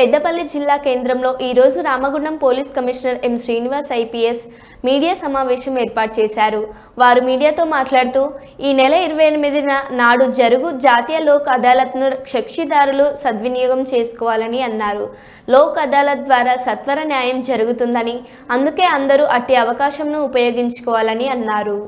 పెద్దపల్లి జిల్లా కేంద్రంలో ఈరోజు Ramagundam police commissioner M Srinivas IPS media సమావేశం ఏర్పాటు చేశారు. వారు మీడియాతో మాట్లాడుతూ ఈ నెల ఇరవై ఎనిమిదిన నాడు జరుగు జాతీయ లోక్ అదాలత్ను కక్షిదారులు సద్వినియోగం చేసుకోవాలని అన్నారు. లోక్ అదాలత్ ద్వారా సత్వర న్యాయం జరుగుతుందని అందుకే అందరూ అట్టి అవకాశంను ఉపయోగించుకోవాలని అన్నారు.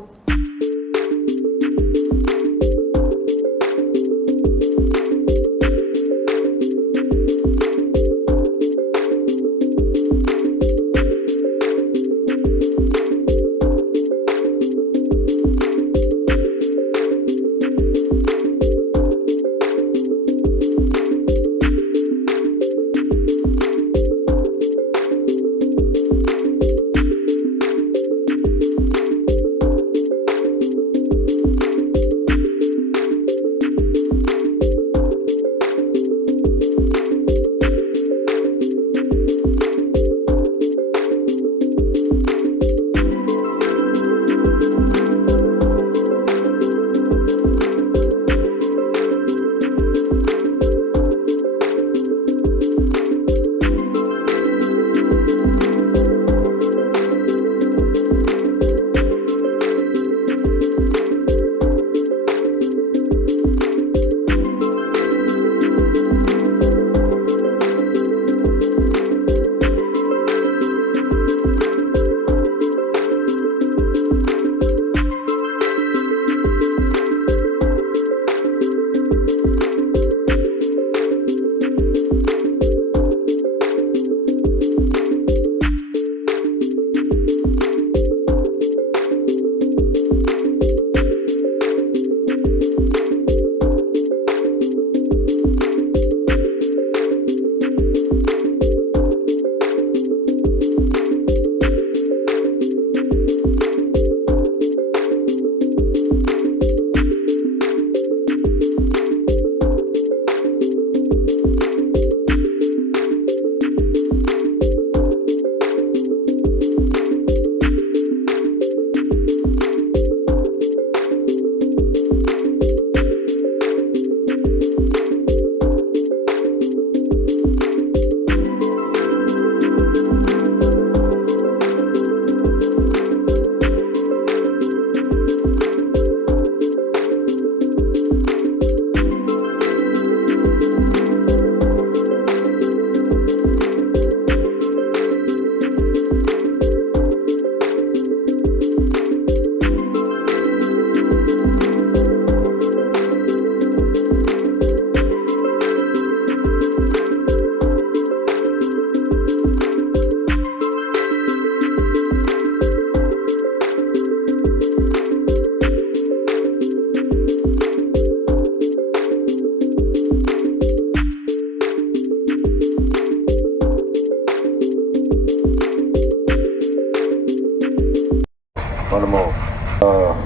మనము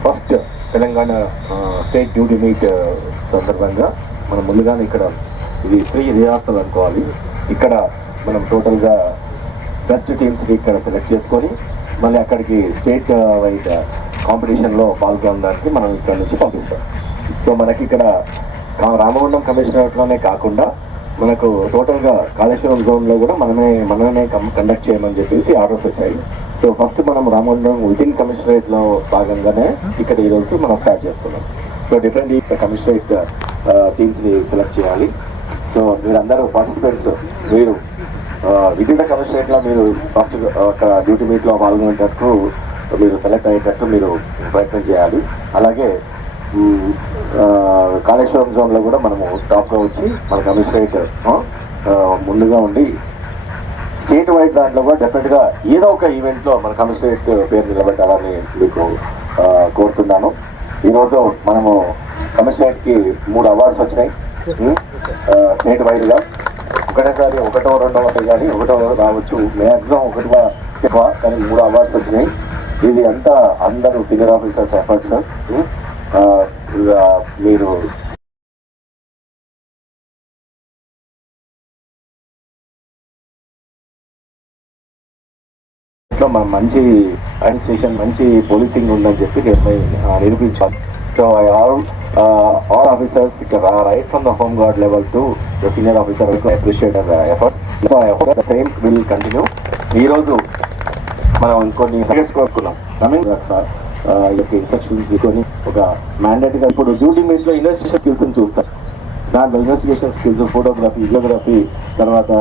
first Telangana state duty meet సందర్భంగా మనం ముందుగానే ఇక్కడ ఇది ఫ్రీ రిహార్సల్ అనుకోవాలి. ఇక్కడ మనం టోటల్గా బెస్ట్ టీమ్స్ని ఇక్కడ సెలెక్ట్ చేసుకొని మళ్ళీ అక్కడికి స్టేట్ వైడ్ కాంపిటీషన్లో పాల్గొనడానికి మనం ఇక్కడ నుంచి పంపిస్తాం. సో మనకి ఇక్కడ రామగుండం కమిషనరేట్లోనే కాకుండా మనకు టోటల్గా కాళేశ్వరం జోన్లో కూడా మనమే మనమే కండక్ట్ చేయమని చెప్పేసి ఆర్డర్స్ వచ్చాయి. సో ఫస్ట్ మనం రామగుండం విదిన్ కమిషనరేట్లో భాగంగానే ఇక్కడ ఈరోజు మనం స్టార్ట్ చేసుకున్నాం. సో డిఫరెంట్ కమిషనరేట్ టీమ్స్ని సెలెక్ట్ చేయాలి. సో మీరందరూ పార్టిసిపేట్స్ మీరు uh, వివిధ కమిషనరేట్లో మీరు ఫస్ట్ uh, ఒక డ్యూటీ మీట్లో పాల్గొనేటట్టు మీరు సెలెక్ట్ అయ్యేటట్టు మీరు ప్రయత్నం చేయాలి. అలాగే కాళేశ్వరం జోన్లో కూడా మనము టాప్గా వచ్చి మన కమిషనరేట్ ముందుగా ఉండి స్టేట్ వైడ్ దాంట్లో కూడా డెఫినెట్గా ఏదో ఒక ఈవెంట్లో మన కమిషనరేట్ పేరు నిలబెట్టాలని మీకు కోరుతున్నాను. ఈరోజు మనము కమిషనరేట్కి మూడు అవార్డ్స్ వచ్చినాయి. స్టేట్ వైడ్గా ఒకటేసారి ఒకటో రెండో వస్తాయి కానీ ఒకటో రావచ్చు. మ్యాక్సిమం ఒకటి కానీ మూడు అవార్డ్స్ వచ్చినాయి. ఇది అంతా అందరూ సీనియర్ ఆఫీసర్స్ ఎఫర్ట్స్. మీరు లో మనం మంచి అడ్మినిస్ట్రేషన్ మంచి పోలీసింగ్ ఉందని చెప్పి నిరూపించాలి so I all all officers right from the home guard level to the senior officer వరకు appreciate efforts so I hope the same will continue ఈరోజు మనం ఇంకొన్ని కోరుకున్నాం కమింగ్ సార్ యొక్క ఇన్స్ట్రక్షన్స్ తీసుకొని ఒక మ్యాండేట్గా ఇప్పుడు డ్యూటీ మీట్లో ఇన్వెస్టిగేషన్ స్కిల్స్ని చూస్తారు దాంట్లో ఇన్వెస్టిగేషన్ స్కిల్స్ ఫోటోగ్రఫీ వీడియోగ్రఫీ తర్వాత